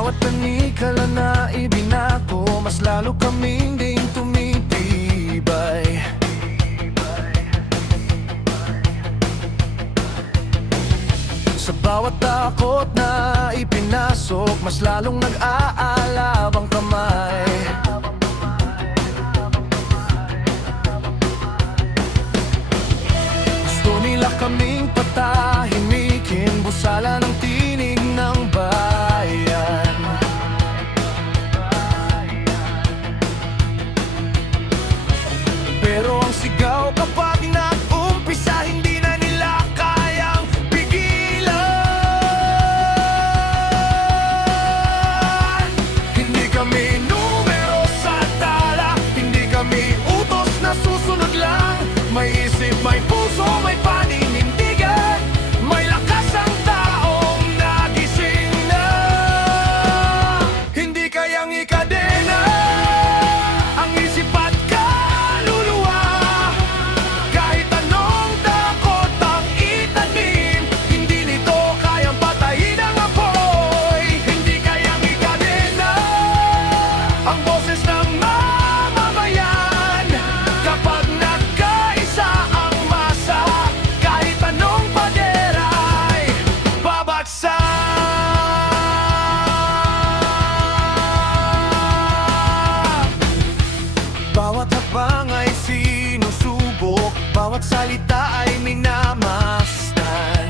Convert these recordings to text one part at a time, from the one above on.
bawat panikala na ibinato, mas lalo kaming ding tumitibay. Sa bawat takot na ipinasok, mas lalong nag-aalab ang kamay. Gusto nila kaming patahimikin, busala ng tinig ng bayan. Pero ang sigaw kapag nag-umpisa, hindi na nila kayang pigilan. Hindi kami numero sa tala, hindi kami utos na susunod lang. May isip, may puso, may paninindigan, may lakas ang taong nagising na. Hindi kayang ikadena ang isip at kaluluwa. Kahit anong takot ang itanim, hindi nito kayang patayin ang apoy. Hindi kayang ikadena ang boses ng mamamayan. Kapag nagkaisa ang masa, kahit anong padera ay babagsak. Bawat hakbang ay sinusubok, bawat salita ay minamasdan.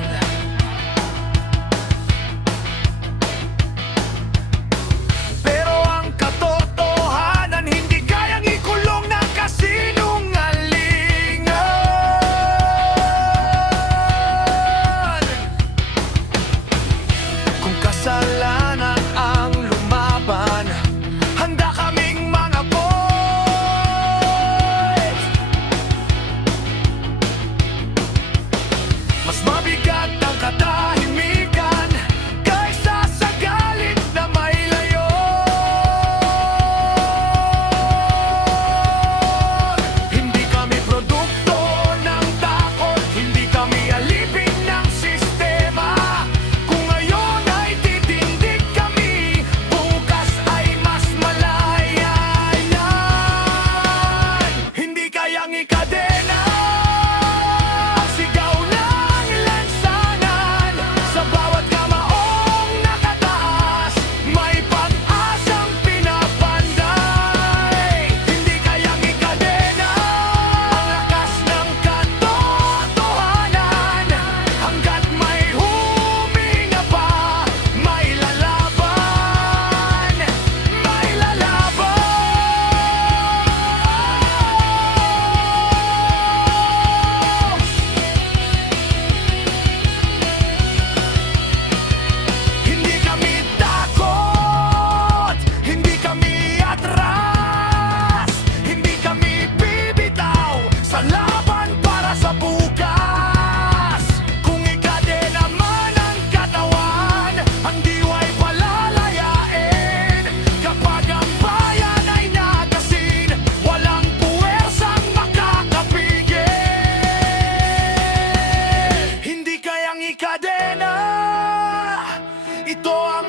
Pero ang katotohanan, hindi kayang ikulong ng kasinungalingan. Kung kasalanan ang lumaban, handa kaming mga boys. Mas mabigat ang katahimikan kaysa sa galit na may layon. Hindi kami produkto ng takot, hindi kami alipin ng sistema. Kung ngayon ay titindig kami, bukas ay mas malaya yan. Hindi kayang ikadena ang sigaw ng lansanan. Sa bawat kamaong nakataas, may pag-asang pinapanday. Hindi kayang ikadena ang lakas ng katotohanan. Hanggat may huminga pa, may lalaban, may lalaban. Hindi kami takot, hindi kami atras, hindi kami bibitaw sa laban para sa bukas. Kung ikadena man ang katawan, ang diwa'y palalayain. Kapag ang bayan ay nagasin, walang puwersang makakapigil. Hindi kayang ikadena, ito ang